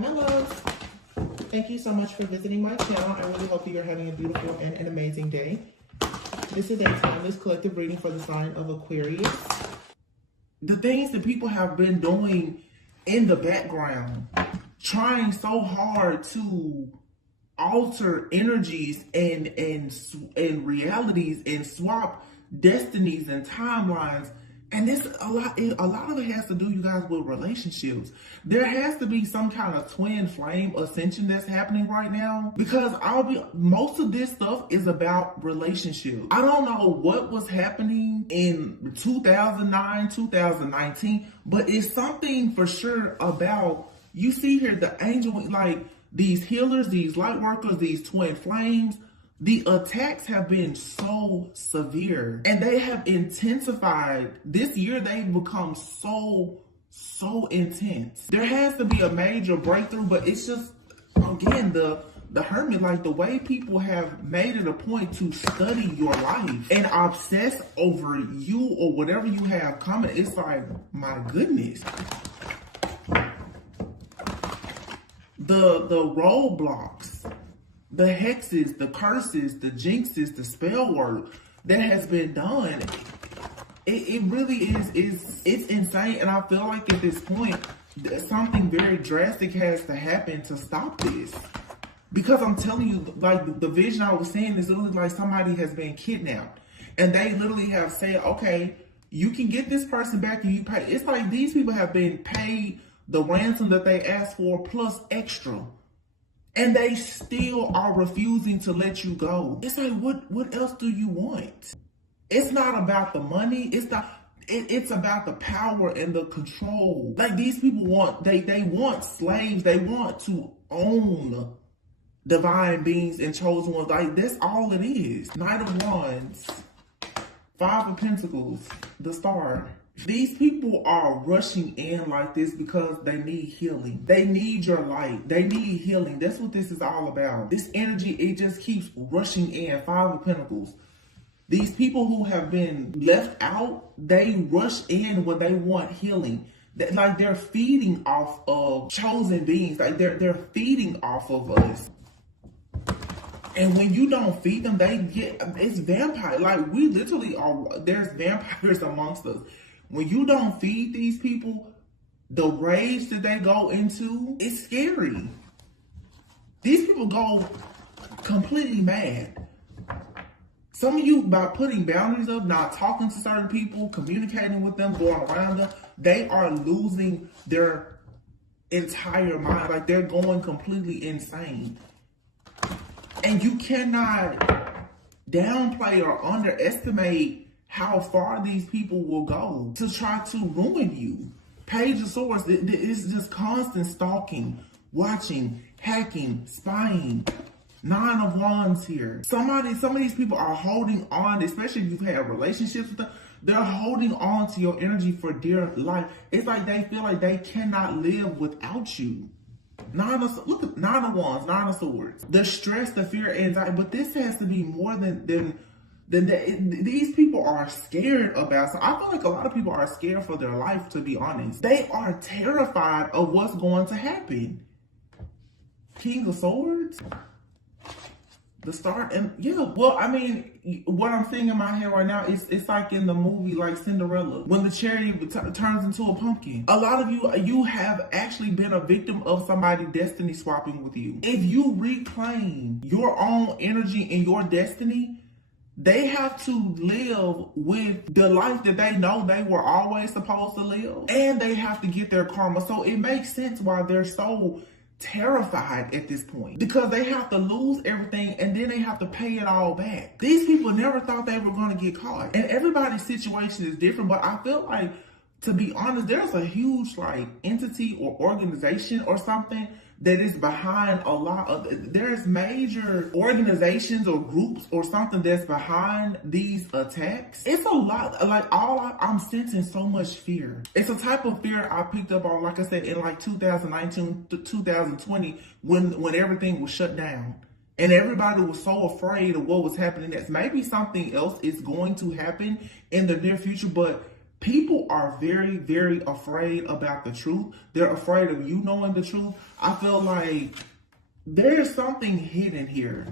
my loves. Thank you so much for visiting my channel. I really hope that you're having a beautiful and an amazing day. This is a timeless collective reading for the sign of Aquarius. The things that people have been doing in the background, trying so hard to alter energies and realities and swap destinies and timelines. And this a lot of it has to do, you guys, with relationships. There has to be some kind of twin flame ascension that's happening right now, because most of this stuff is about relationships. I don't know what was happening in 2009, 2019, but it's something for sure about, you see here the angel, like these healers, these light workers, these twin flames. The attacks have been so severe and they have intensified. This year, they've become so intense. There has to be a major breakthrough, but it's just, again, the hermit, like the way people have made it a point to study your life and obsess over you or whatever you have coming. It's like, my goodness. The roadblocks, the hexes, the curses, the jinxes, the spell work that has been done, it really is it's insane. And I feel like at this point, something very drastic has to happen to stop this. Because I'm telling you, like the vision I was seeing is literally like somebody has been kidnapped. And they literally have said, okay, you can get this person back and you pay. It's like these people have been paid the ransom that they asked for plus extra. And they still are refusing to let you go. It's like, what else do you want? It's not about the money. It's about the power and the control. Like these people want, they want slaves. They want to own divine beings and chosen ones. Like that's all it is. Knight of Wands, Five of Pentacles, the Star. These people are rushing in like this because they need healing. They need your light. They need healing. That's what this is all about. This energy, it just keeps rushing in. Five of Pentacles. These people who have been left out, they rush in when they want healing. Like they're feeding off of chosen beings. Like they're feeding off of us. And when you don't feed them, they get, it's vampire. Like we literally are, there's vampires amongst us. When you don't feed these people, the rage that they go into, it's scary. These people go completely mad. Some of you, by putting boundaries up, not talking to certain people, communicating with them, going around them, they are losing their entire mind. Like they're going completely insane. And you cannot downplay or underestimate how far these people will go to try to ruin you. Page of Swords, it's just constant stalking, watching, hacking, spying. Nine of Wands here. Some of these people are holding on, especially if you've had relationships with them, they're holding on to your energy for dear life. It's like they feel like they cannot live without you. Look at Nine of Wands, Nine of Swords. The stress, the fear, anxiety, but this has to be more than these people are scared about. So I feel like a lot of people are scared for their life, to be honest. They are terrified of what's going to happen. King of Swords, the Star, and yeah, well, I mean, what I'm seeing in my head right now is it's like in the movie, like Cinderella, when the cherry turns into a pumpkin. A lot of you have actually been a victim of somebody destiny swapping with you. If you reclaim your own energy and your destiny, they have to live with the life that they know they were always supposed to live. And they have to get their karma. So it makes sense why they're so terrified at this point. Because they have to lose everything and then they have to pay it all back. These people never thought they were going to get caught. And everybody's situation is different. But I feel like, to be honest, there's a huge like entity or organization or something that is behind a lot of, there's major organizations or groups or something that's behind these attacks. It's a lot, like I'm sensing so much fear. It's a type of fear I picked up on, like I said, in like 2019 to 2020 when everything was shut down. And everybody was so afraid of what was happening next. Maybe something else is going to happen in the near future, but People are very, very afraid about the truth. They're afraid of you knowing the truth. I feel like there's something hidden here.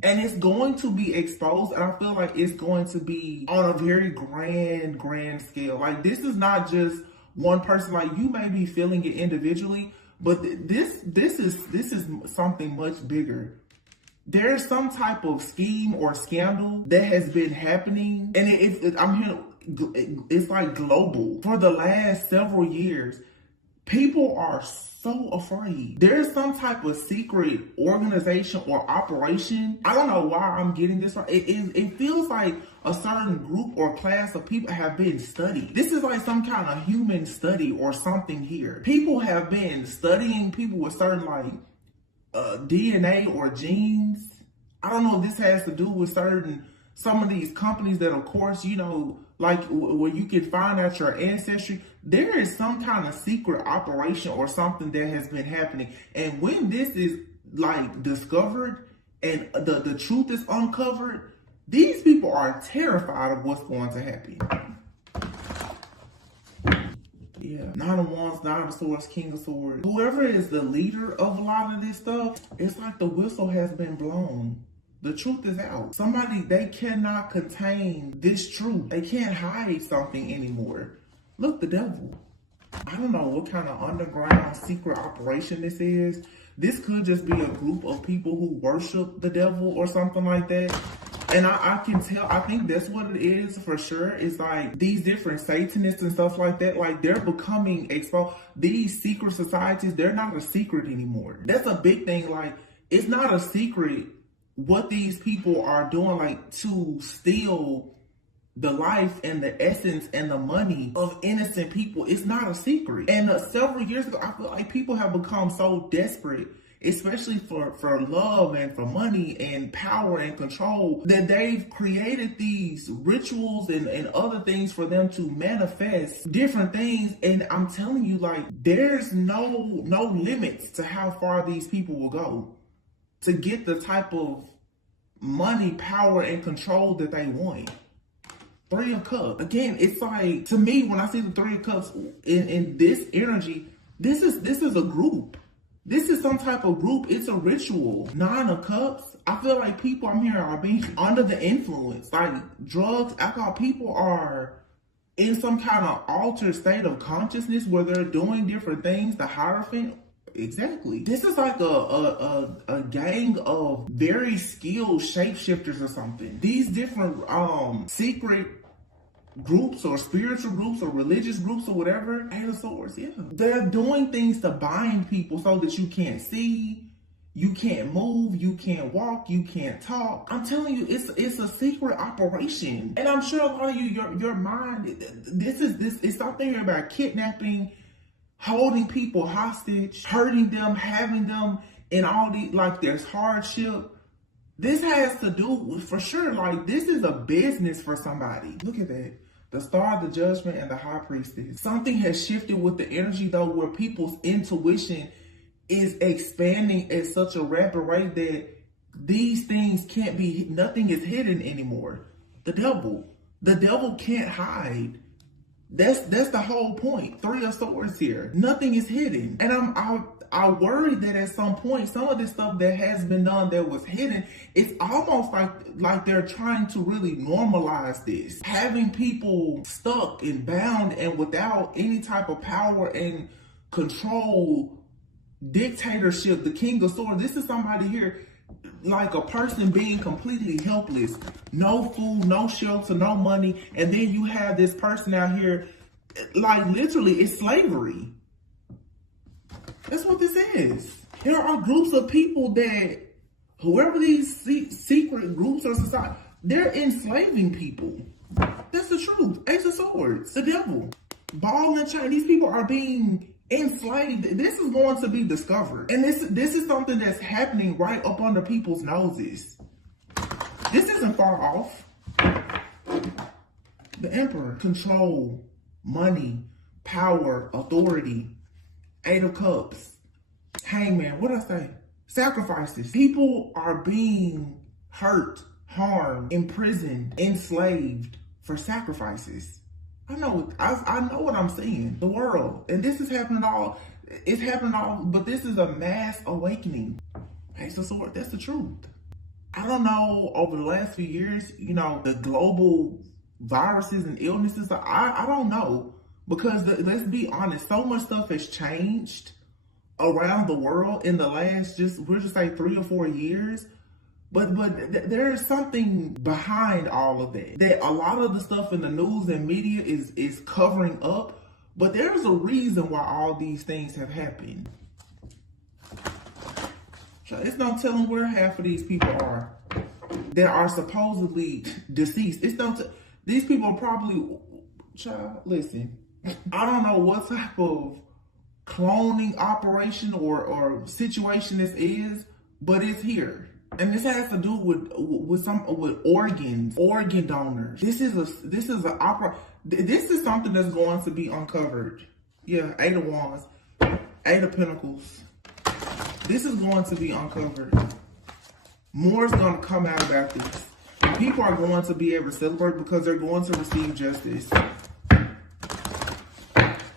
And it's going to be exposed, and I feel like it's going to be on a very grand scale. Like, this is not just one person. Like, you may be feeling it individually, but this is something much bigger. There's some type of scheme or scandal that has been happening, and it's like global for the last several years. People are so afraid. There's some type of secret organization or operation. I don't know why I'm getting this right. It feels like a certain group or class of people have been studied. This is like some kind of human study or something here. People have been studying people with certain like DNA or genes. I don't know if this has to do with some of these companies that, of course, you know, like where you can find out your ancestry. There is some kind of secret operation or something that has been happening. And when this is like discovered and the truth is uncovered, these people are terrified of what's going to happen. Yeah, Nine of Wands, Nine of Swords, King of Swords. Whoever is the leader of a lot of this stuff, it's like the whistle has been blown. The truth is out. They cannot contain this truth. They can't hide something anymore. Look, the devil. I don't know what kind of underground secret operation this is. This could just be a group of people who worship the devil or something like that. And I can tell, I think that's what it is for sure. It's like these different Satanists and stuff like that, like they're becoming exposed. These secret societies, they're not a secret anymore. That's a big thing. Like, it's not a secret what these people are doing, like to steal the life and the essence and the money of innocent people. It's not a secret. And several years ago, I feel like people have become so desperate, especially for love and for money and power and control, that they've created these rituals and other things for them to manifest different things. And I'm telling you, like, there's no limits to how far these people will go to get the type of money, power, and control that they want. Three of Cups. Again, it's like, to me, when I see the Three of Cups in this energy, this is a group. This is some type of group. It's a ritual. Nine of Cups. I feel like people I'm hearing are being under the influence. Like drugs, alcohol. People are in some kind of altered state of consciousness where they're doing different things. The Hierophant. Exactly. This is like a gang of very skilled shapeshifters or something. These different secret groups or spiritual groups or religious groups or whatever. Eight of Swords, yeah. They're doing things to bind people so that you can't see, you can't move, you can't walk, you can't talk. I'm telling you, it's a secret operation. And I'm sure a lot of you, your mind, it's something here about kidnapping, holding people hostage, hurting them, having them in all these, like there's hardship. This has to do with, for sure, like this is a business for somebody. Look at that. The Star, the Judgment, and the High Priestess. Something has shifted with the energy though, where people's intuition is expanding at such a rapid rate that these things can't be, nothing is hidden anymore. The devil can't hide. That's the whole point. Three of Swords here. Nothing is hidden. And I worry that at some point, some of this stuff that has been done that was hidden, it's almost like they're trying to really normalize this. Having people stuck and bound and without any type of power and control, dictatorship, the King of Swords. This is somebody here, like a person being completely helpless, no food, no shelter, no money, and then you have this person out here, like literally it's slavery. That's what this is. There are groups of people that, whoever these secret groups or society, they're enslaving people. That's the truth. Ace of Swords, the devil, ball and chain. These people are being enslaved. This is going to be discovered. And this is something that's happening right up under people's noses. This isn't far off. The Emperor, control, money, power, authority. Eight of Cups, Hangman, what did I say? Sacrifices. People are being hurt, harmed, imprisoned, enslaved for sacrifices. I know what I'm seeing. The world. And this is happening it's happening but this is a mass awakening. Ace of Swords, that's the truth. I don't know, over the last few years, you know, the global viruses and illnesses, I don't know. Because let's be honest, so much stuff has changed around the world in the last we'll just say 3 or 4 years. But there's something behind all of that. That a lot of the stuff in the news and media is covering up. But there's a reason why all these things have happened. It's no telling where half of these people are that are supposedly deceased. These people are probably, child, listen, I don't know what type of cloning operation or situation this is, but it's here. And this has to do with organ donors. This is something that's going to be uncovered. Yeah, 8 of Wands, 8 of Pentacles. This is going to be uncovered. More is going to come out about this. People are going to be able to celebrate because they're going to receive justice.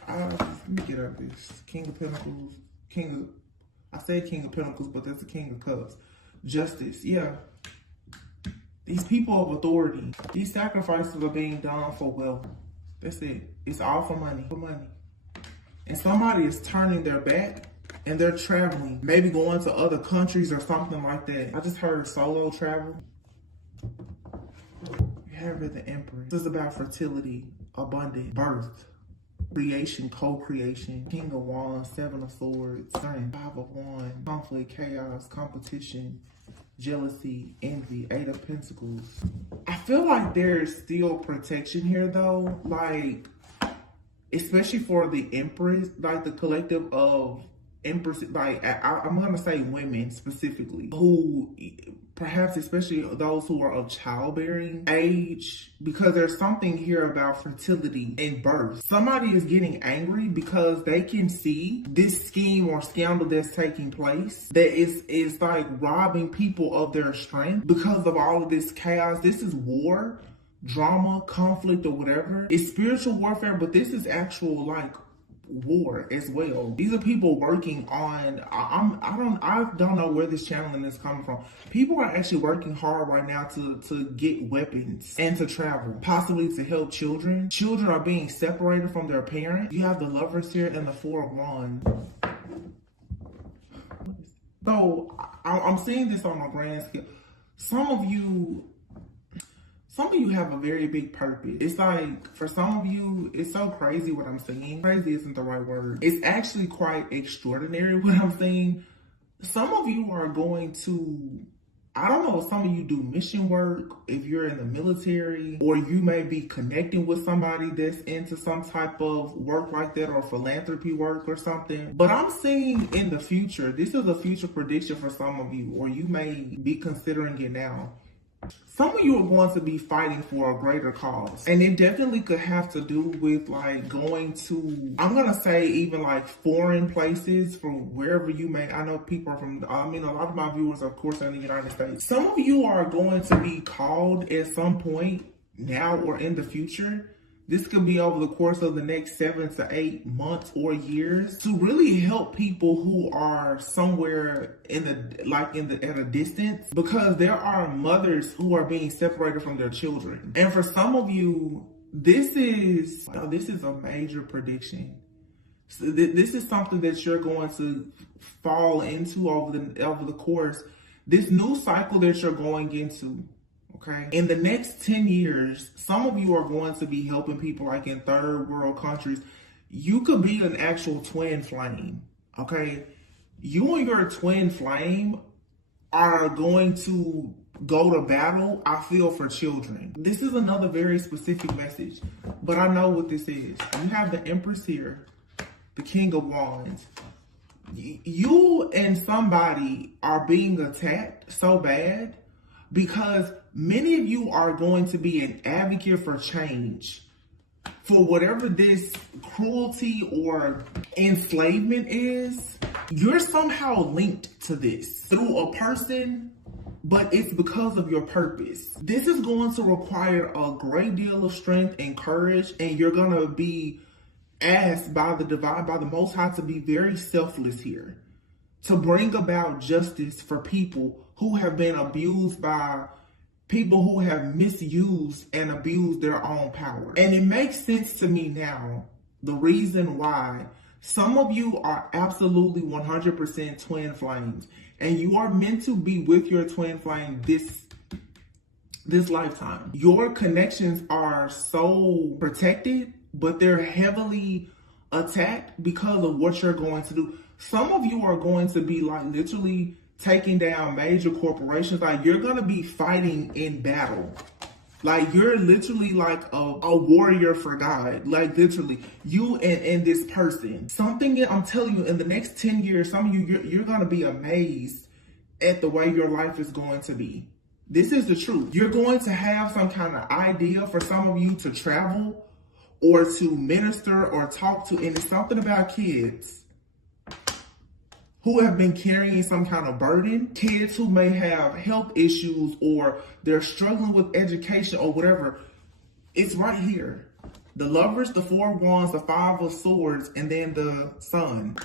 Let me get out this. King of Pentacles. I said King of Pentacles, but that's the King of Cups. Justice, yeah. These people of authority, these sacrifices are being done for wealth. That's it. It's all for money. And somebody is turning their back and they're traveling, maybe going to other countries or something like that. I just heard solo travel. You have the Emperor. This is about fertility, abundance, birth, creation, co-creation. King of Wands, 7 of Swords, 5 of Wands, conflict, chaos, competition, jealousy, envy, 8 of Pentacles. I feel like there's still protection here though, like, especially for the Empress, like the collective of Empress, like I'm gonna say women specifically, who perhaps especially those who are of childbearing age, because there's something here about fertility and birth. Somebody is getting angry because they can see this scheme or scandal that's taking place that is like robbing people of their strength because of all of this chaos. This is war, drama, conflict, or whatever. It's spiritual warfare, but this is actual like war as well. These are people working on, I don't know where this channeling is coming from. People are actually working hard right now to get weapons and to travel, possibly to help children. Children are being separated from their parents. You have the Lovers here and the 4 of Wands. So I'm seeing this on a grand scale. Some of you have a very big purpose. It's like, for some of you, it's so crazy what I'm saying. Crazy isn't the right word. It's actually quite extraordinary what I'm saying. Some of you are going to, I don't know if some of you do mission work, if you're in the military, or you may be connecting with somebody that's into some type of work like that, or philanthropy work or something. But I'm seeing in the future, this is a future prediction for some of you, or you may be considering it now. Some of you are going to be fighting for a greater cause. And it definitely could have to do with like going to, I'm going to say even like foreign places from wherever you may, I know people are from, a lot of my viewers, of course, are in the United States. Some of you are going to be called at some point now or in the future. This could be over the course of the next 7 to 8 months or years to really help people who are somewhere at a distance, because there are mothers who are being separated from their children. And for some of you, this is a major prediction. So this is something that you're going to fall into over the course, this new cycle that you're going into. Okay. In the next 10 years, some of you are going to be helping people like in third world countries. You could be an actual twin flame. Okay. You and your twin flame are going to go to battle, I feel, for children. This is another very specific message, but I know what this is. You have the Empress here, the King of Wands. You and somebody are being attacked so bad because many of you are going to be an advocate for change, for whatever this cruelty or enslavement is. You're somehow linked to this through a person but it's because of your purpose. This is going to require a great deal of strength and courage, and you're going to be asked by the divine, by the Most High, to be very selfless here, to bring about justice for people who have been abused by people who have misused and abused their own power. And it makes sense to me now, the reason why some of you are absolutely 100% twin flames, and you are meant to be with your twin flame this lifetime. Your connections are so protected, but they're heavily attacked because of what you're going to do. Some of you are going to be like literally taking down major corporations. Like, you're going to be fighting in battle. Like, you're literally like a warrior for God. Like, literally, you and this person. Something, I'm telling you, in the next 10 years, some of you, you're going to be amazed at the way your life is going to be. This is the truth. You're going to have some kind of idea for some of you to travel or to minister or talk to. And it's something about kids who have been carrying some kind of burden, kids who may have health issues or they're struggling with education or whatever. It's right here. The Lovers, the Four of Wands, the Five of Swords, and then the Sun.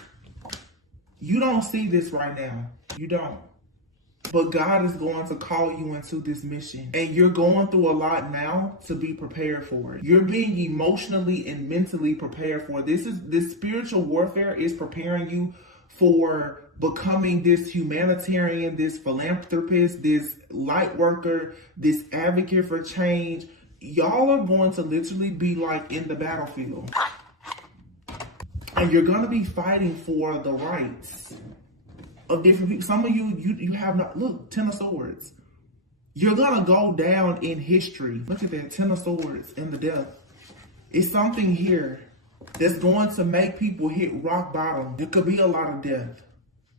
You don't see this right now. You don't. But God is going to call you into this mission. And you're going through a lot now to be prepared for it. You're being emotionally and mentally prepared for it. This spiritual warfare is preparing you for becoming this humanitarian, this philanthropist, this light worker, this advocate for change. Y'all are going to literally be like in the battlefield. And you're going to be fighting for the rights of different people. Some of you have not, look, 10 of Swords. You're going to go down in history. Look at that, 10 of Swords and the death. It's something here that's going to make people hit rock bottom. It could be a lot of death,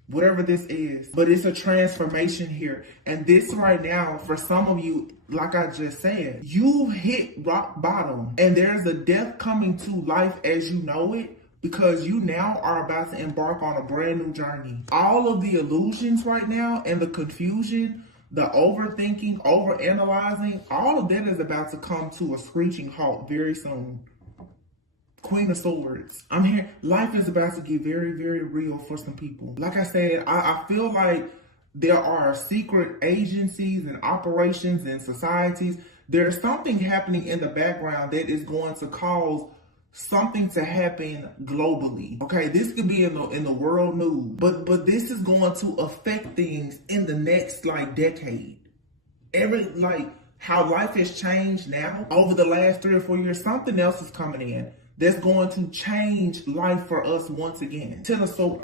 whatever this is, but it's a transformation here. And this right now, for some of you, like I just said, you hit rock bottom and there's a death coming to life as you know it, because you now are about to embark on a brand new journey. All of the illusions right now and the confusion, the overthinking, overanalyzing, all of that is about to come to a screeching halt very soon. Queen of Swords. I'm here. Life is about to get very, very real for some people. Like I said, I feel like there are secret agencies and operations and societies. There's something happening in the background that is going to cause something to happen globally. Okay, this could be in the world news, but this is going to affect things in the next like decade. How life has changed now over the last 3 or 4 years, something else is coming in that's going to change life for us once again.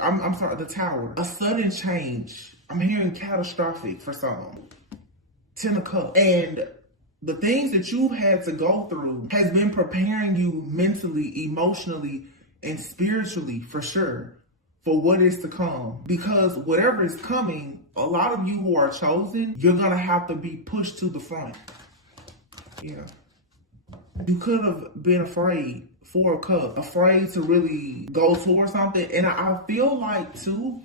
I'm sorry, the Tower. A sudden change. I'm hearing catastrophic for some. 10 of Cups. And the things that you've had to go through has been preparing you mentally, emotionally, and spiritually, for sure, for what is to come. Because whatever is coming, a lot of you who are chosen, you're going to have to be pushed to the front. Yeah. You could have been afraid. 4 of Cups, afraid to really go towards something. And I feel like too,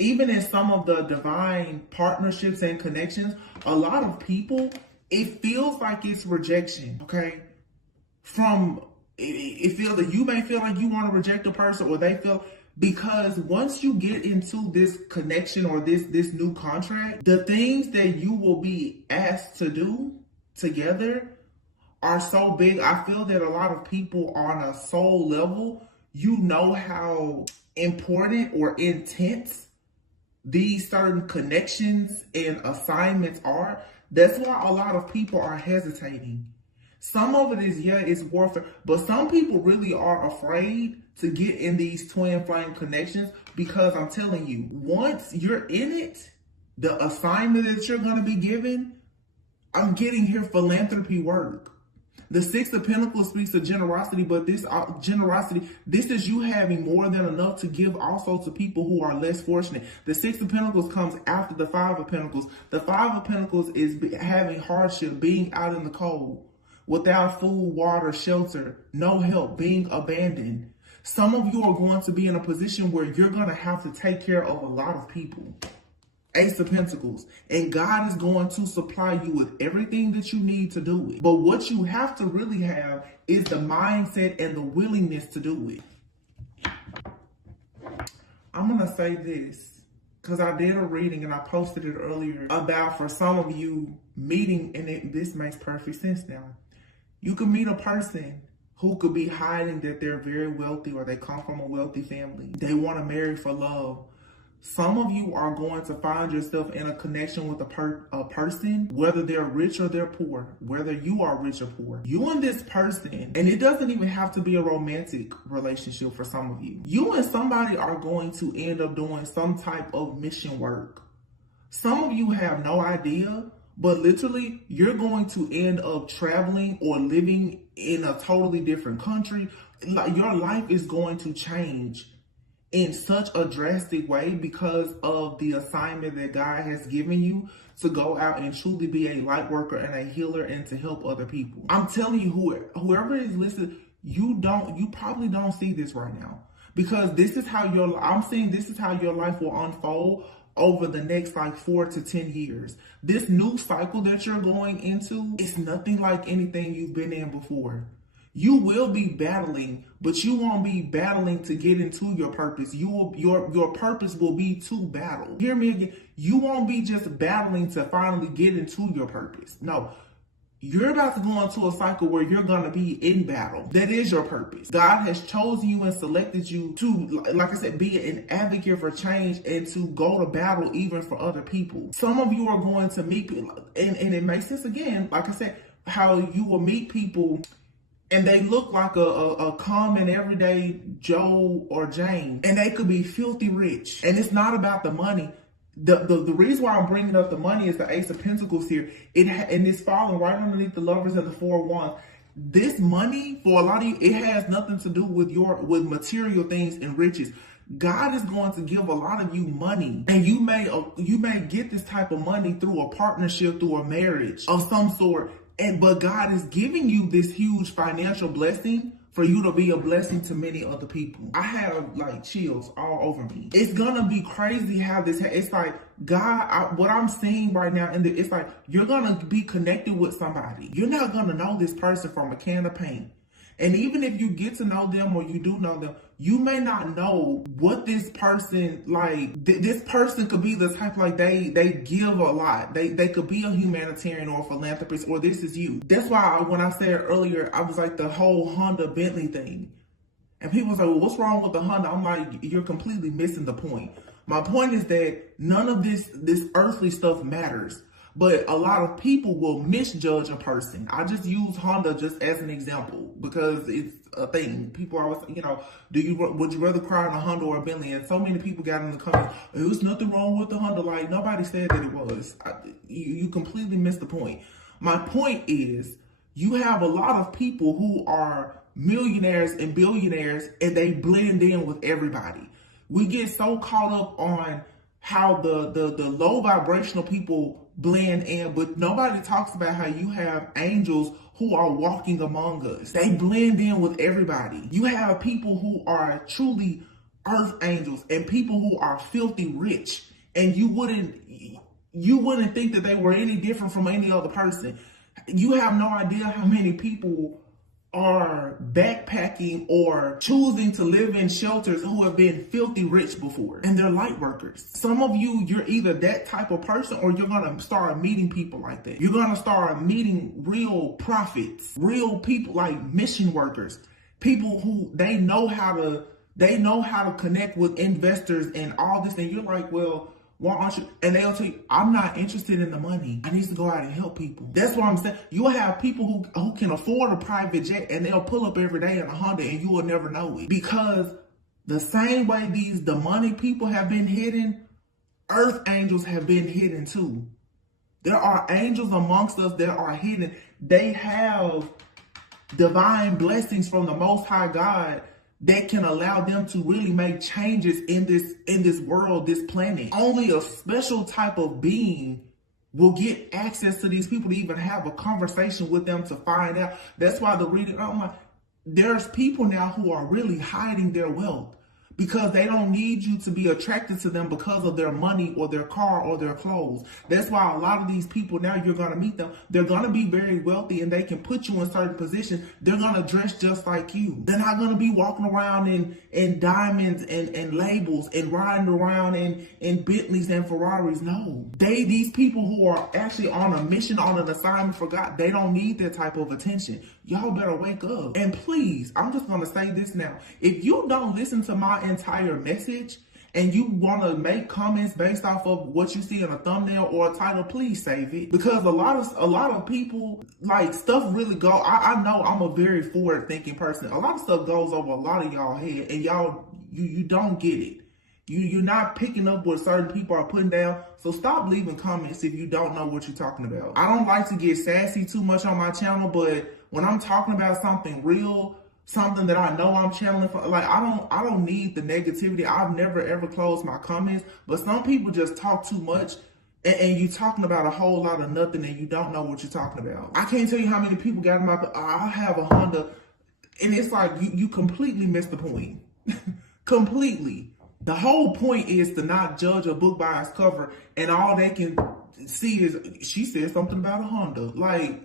even in some of the divine partnerships and connections, a lot of people, it feels like it's rejection, okay? It feels that you may feel like you want to reject a person, or they feel, because once you get into this connection or this new contract, the things that you will be asked to do together are so big. I feel that a lot of people on a soul level, you know how important or intense these certain connections and assignments are. That's why a lot of people are hesitating. Some of it is, yeah, it's warfare, but some people really are afraid to get in these twin flame connections, because I'm telling you, once you're in it, the assignment that you're going to be given, I'm getting here philanthropy work. The 6 of Pentacles speaks of generosity, but this generosity, this is you having more than enough to give also to people who are less fortunate. The 6 of Pentacles comes after the 5 of Pentacles. The 5 of Pentacles is having hardship, being out in the cold, without food, water, shelter, no help, being abandoned. Some of you are going to be in a position where you're going to have to take care of a lot of people. Ace of Pentacles. And God is going to supply you with everything that you need to do it. But what you have to really have is the mindset and the willingness to do it. I'm going to say this, because I did a reading and I posted it earlier about, for some of you, meeting, and this makes perfect sense now. You could meet a person who could be hiding that they're very wealthy or they come from a wealthy family. They want to marry for love. Some of you are going to find yourself in a connection with a person, whether they're rich or they're poor, whether you are rich or poor. You and this person, and it doesn't even have to be a romantic relationship for some of you. You and somebody are going to end up doing some type of mission work. Some of you have no idea, but literally you're going to end up traveling or living in a totally different country. Your life is going to change in such a drastic way because of the assignment that God has given you to go out and truly be a light worker and a healer and to help other people. I'm telling you, whoever is listening, you probably don't see this right now, because this is how this is how your life will unfold over the next 4 to 10 years. This new cycle that you're going into is nothing like anything you've been in before. You will be battling, but you won't be battling to get into your purpose. Your purpose will be to battle. Hear me again. You won't be just battling to finally get into your purpose. No, you're about to go into a cycle where you're going to be in battle. That is your purpose. God has chosen you and selected you to, like I said, be an advocate for change and to go to battle even for other people. Some of you are going to meet people, and it makes sense again, like I said, how you will meet people and they look like a common everyday Joe or Jane, and they could be filthy rich. And it's not about the money. The reason why I'm bringing up the money is the Ace of Pentacles here. And it's falling right underneath the Lovers and the Four of Wands. This money, for a lot of you, it has nothing to do with material things and riches. God is going to give a lot of you money, and you may get this type of money through a partnership, through a marriage of some sort. But God is giving you this huge financial blessing for you to be a blessing to many other people. I have chills all over me. It's gonna be crazy how it's like God, what I'm seeing right now, it's like you're gonna be connected with somebody. You're not gonna know this person from a can of paint. And even if you get to know them or you do know them, you may not know what this person, this person could be the type, they give a lot. They could be a humanitarian or a philanthropist, or this is you. That's why when I said earlier, I was like the whole Honda Bentley thing. And people say, well, what's wrong with the Honda? I'm like, you're completely missing the point. My point is that none of this earthly stuff matters. But a lot of people will misjudge a person. I just use Honda just as an example because it's a thing. People always, would you rather cry in a Honda or a Bentley? And so many people got in the comments, there's nothing wrong with the Honda. Nobody said that it was. You completely missed the point. My point is, you have a lot of people who are millionaires and billionaires, and they blend in with everybody. We get so caught up on how the low vibrational people blend in, but nobody talks about how you have angels who are walking among us. They blend in with everybody. You have people who are truly earth angels and people who are filthy rich, and you wouldn't think that they were any different from any other person. You have no idea how many people are backpacking or choosing to live in shelters who have been filthy rich before, and they're light workers. Some of you, you're either that type of person or you're going to start meeting people like that. You're going to start meeting real prophets, real people like mission workers, people who they know how to connect with investors and all this. And you're like, well, why aren't you? And they'll tell you, I'm not interested in the money. I need to go out and help people. That's what I'm saying. You'll have people who can afford a private jet, and they'll pull up every day in a Honda, and you will never know it. Because the same way these demonic people have been hidden, earth angels have been hidden too. There are angels amongst us that are hidden. They have divine blessings from the Most High God that can allow them to really make changes in this world, this planet. Only a special type of being will get access to these people to even have a conversation with them to find out. That's why the reading, there's people now who are really hiding their wealth because they don't need you to be attracted to them because of their money or their car or their clothes. That's why a lot of these people, now you're going to meet them, they're going to be very wealthy and they can put you in certain positions. They're going to dress just like you. They're not going to be walking around in diamonds and labels and riding around in Bentleys and Ferraris. No, these people who are actually on a mission, on an assignment for God, they don't need that type of attention. Y'all better wake up. And please, I'm just going to say this now. If you don't listen to my entire message and you want to make comments based off of what you see in a thumbnail or a title, please save it, because a lot of people, like, stuff really go. I know I'm a very forward thinking person. A lot of stuff goes over a lot of y'all head, and y'all you don't get it. You're not picking up what certain people are putting down. So stop leaving comments if you don't know what you're talking about. I don't like to get sassy too much on my channel, but when I'm talking about something real, something that I know I'm channeling for, like, I don't need the negativity. I've never ever closed my comments, but some people just talk too much, and you talking about a whole lot of nothing and you don't know what you're talking about. I can't tell you how many people got in my, I have a Honda, and it's like you completely missed the point. Completely. The whole point is to not judge a book by its cover, and all they can see is she said something about a Honda. Like,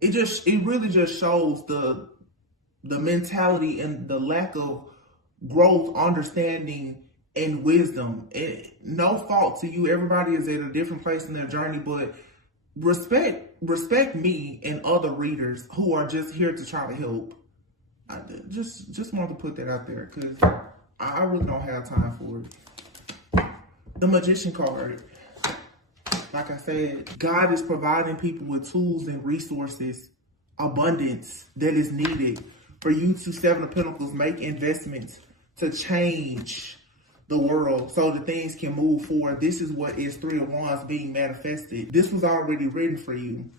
it really just shows the mentality and the lack of growth, understanding, and wisdom. No fault to you. Everybody is at a different place in their journey, but respect me and other readers who are just here to try to help. I just want to put that out there, because I really don't have time for it. The Magician card. Like I said, God is providing people with tools and resources, abundance that is needed for you to, Seven of Pentacles, make investments to change the world so that things can move forward. This is what is Three of Wands being manifested. This was already written for you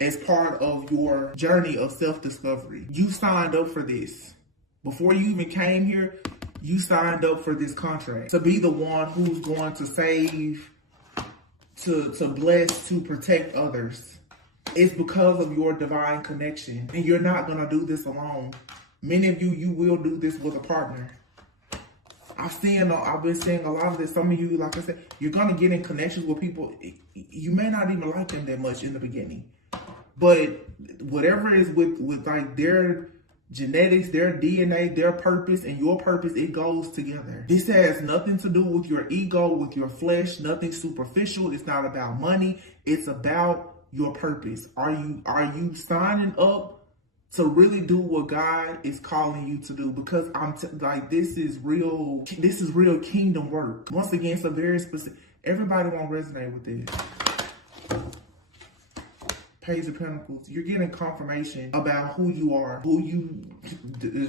as part of your journey of self-discovery. You signed up for this. Before you even came here, you signed up for this contract to be the one who's going to save, to bless, to protect others. It's because of your divine connection, and you're not going to do this alone. Many of you will do this with a partner. I've been seeing a lot of this. Some of you, like I said, you're going to get in connections with people. You may not even like them that much in the beginning, but whatever is with like their genetics, their DNA, their purpose, and your purpose, it goes together. This has nothing to do with your ego, with your flesh, nothing superficial. It's not about money. It's about your purpose. Are you signing up to really do what God is calling you to do? Because this is real kingdom work. Once again, it's a very specific, everybody won't resonate with this. Page of Pentacles, you're getting confirmation about who you are, who you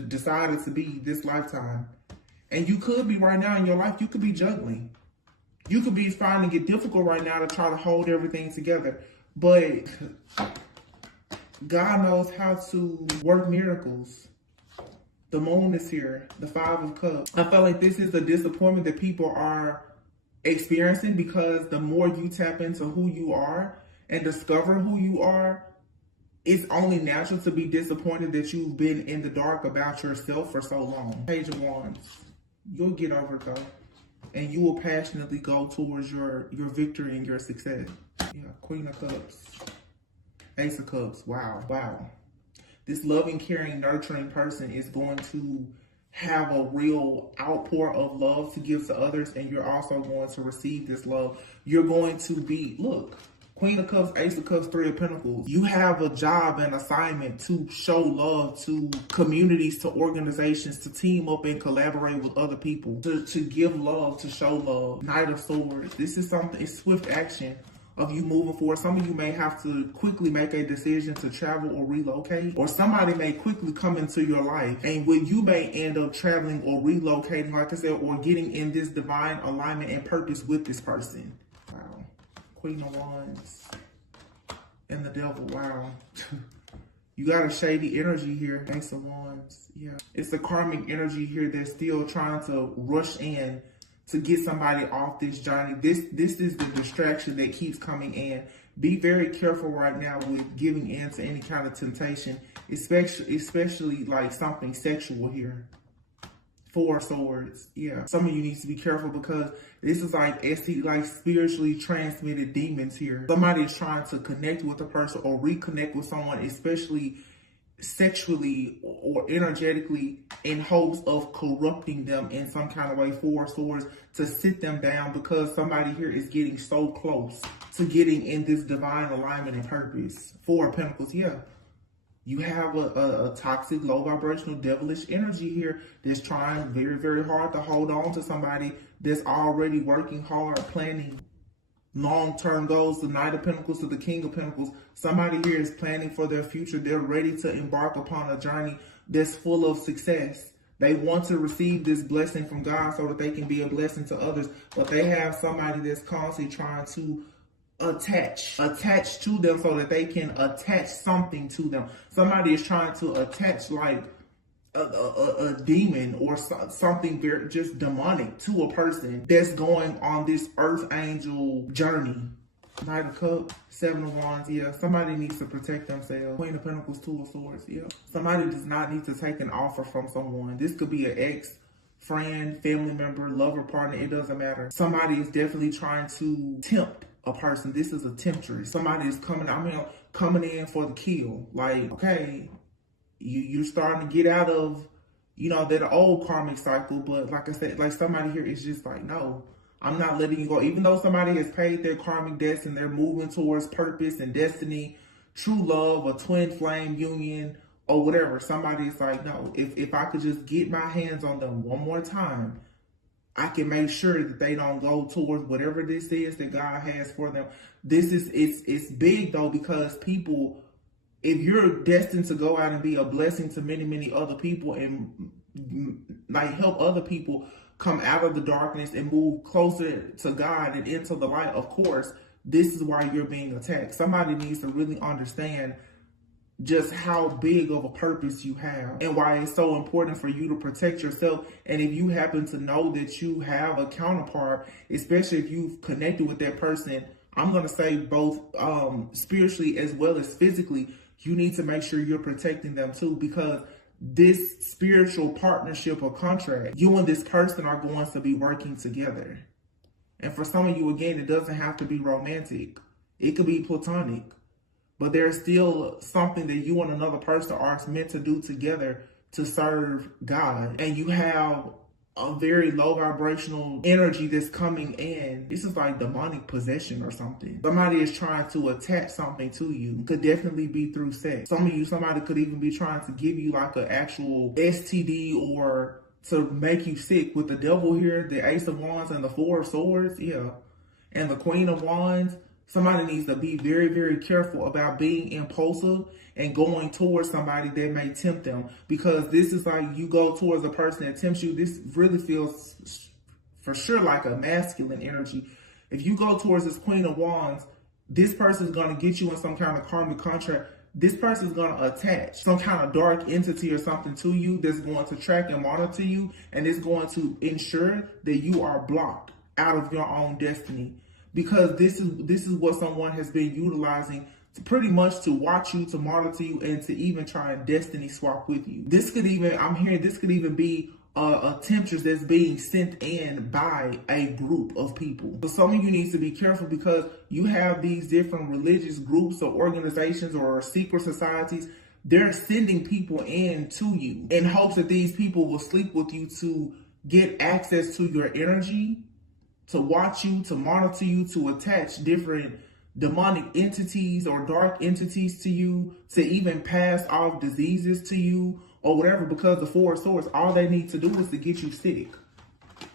decided to be this lifetime. And you could be right now in your life, you could be juggling. You could be finding it difficult right now to try to hold everything together. But God knows how to work miracles. The moon is here, the Five of Cups. I feel like this is a disappointment that people are experiencing, because the more you tap into who you are and discover who you are, it's only natural to be disappointed that you've been in the dark about yourself for so long. Page of Wands. You'll get over it, though, and you will passionately go towards your victory and your success. Yeah, Queen of Cups. Ace of Cups. Wow. This loving, caring, nurturing person is going to have a real outpour of love to give to others, and you're also going to receive this love. You're going to be, look, Queen of Cups, Ace of Cups, Three of Pentacles. You have a job and assignment to show love to communities, to organizations, to team up and collaborate with other people, to give love, to show love. Knight of Swords. This is something, it's swift action of you moving forward. Some of you may have to quickly make a decision to travel or relocate, or somebody may quickly come into your life, and when you may end up traveling or relocating, like I said, or getting in this divine alignment and purpose with this person. Wow. Queen of Wands and the Devil. Wow. You got a shady energy here. Ace of Wands. Yeah. It's a karmic energy here that's still trying to rush in to get somebody off this journey. This is the distraction that keeps coming in. Be very careful right now with giving in to any kind of temptation, especially like something sexual here. Four of Swords. Yeah. Some of you need to be careful because this is like spiritually transmitted demons here. Somebody is trying to connect with a person or reconnect with someone, especially sexually or energetically, in hopes of corrupting them in some kind of way. Four of Swords, to sit them down because somebody here is getting so close to getting in this divine alignment and purpose. Four of Pentacles, yeah. You have a toxic, low vibrational, devilish energy here that's trying very, very hard to hold on to somebody that's already working hard, planning long-term goals. The Knight of Pentacles to the King of Pentacles. Somebody here is planning for their future. They're ready to embark upon a journey that's full of success. They want to receive this blessing from God so that they can be a blessing to others. But they have somebody that's constantly trying to attach to them so that they can attach something to them. Somebody is trying to attach like a demon or something very just demonic to a person that's going on this earth angel journey. Knight of Cups, Seven of Wands, yeah. Somebody needs to protect themselves. Queen of Pentacles, Two of Swords, yeah. Somebody does not need to take an offer from someone. This could be an ex, friend, family member, lover, partner, it doesn't matter. Somebody is definitely trying to tempt a person. This is a temptress. Somebody is coming in for the kill. Like, okay, you're starting to get out of, that old karmic cycle. But like I said, like somebody here is just like, no, I'm not letting you go. Even though somebody has paid their karmic debts and they're moving towards purpose and destiny, true love, a twin flame union, or whatever. Somebody's like, no, if I could just get my hands on them one more time, I can make sure that they don't go towards whatever this is that God has for them. It's big though, because people, if you're destined to go out and be a blessing to many, many other people and like help other people come out of the darkness and move closer to God and into the light, of course, this is why you're being attacked. Somebody needs to really understand just how big of a purpose you have and why it's so important for you to protect yourself. And if you happen to know that you have a counterpart, especially if you've connected with that person, I'm going to say both spiritually as well as physically, you need to make sure you're protecting them too, because this spiritual partnership or contract, you and this person are going to be working together. And for some of you, again, it doesn't have to be romantic. It could be platonic. But there's still something that you and another person are meant to do together to serve God. And you have a very low vibrational energy that's coming in. This is like demonic possession or something. Somebody is trying to attach something to you. Could definitely be through sex. Somebody could even be trying to give you like an actual STD or to make you sick. With the devil here, the Ace of Wands and the Four of Swords, yeah. And the Queen of Wands. Somebody needs to be very, very careful about being impulsive and going towards somebody that may tempt them. Because this is like you go towards a person that tempts you. This really feels for sure like a masculine energy. If you go towards this Queen of Wands, this person is going to get you in some kind of karmic contract. This person is going to attach some kind of dark entity or something to you that's going to track and monitor you. And it's going to ensure that you are blocked out of your own destiny. Because this is what someone has been utilizing to pretty much to watch you, to monitor you, and to even try and destiny swap with you. This could even, I'm hearing this could even be a temptress that's being sent in by a group of people. So some of you need to be careful because you have these different religious groups or organizations or secret societies. They're sending people in to you in hopes that these people will sleep with you to get access to your energy, to watch you, to monitor you, to attach different demonic entities or dark entities to you, to even pass off diseases to you or whatever. Because the Four of Swords, all they need to do is to get you sick,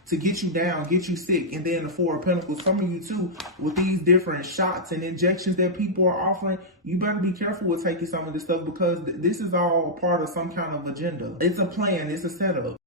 to get you down, get you sick. And then the Four of Pentacles, some of you too, with these different shots and injections that people are offering, you better be careful with taking some of this stuff because this is all part of some kind of agenda. It's a plan, it's a setup.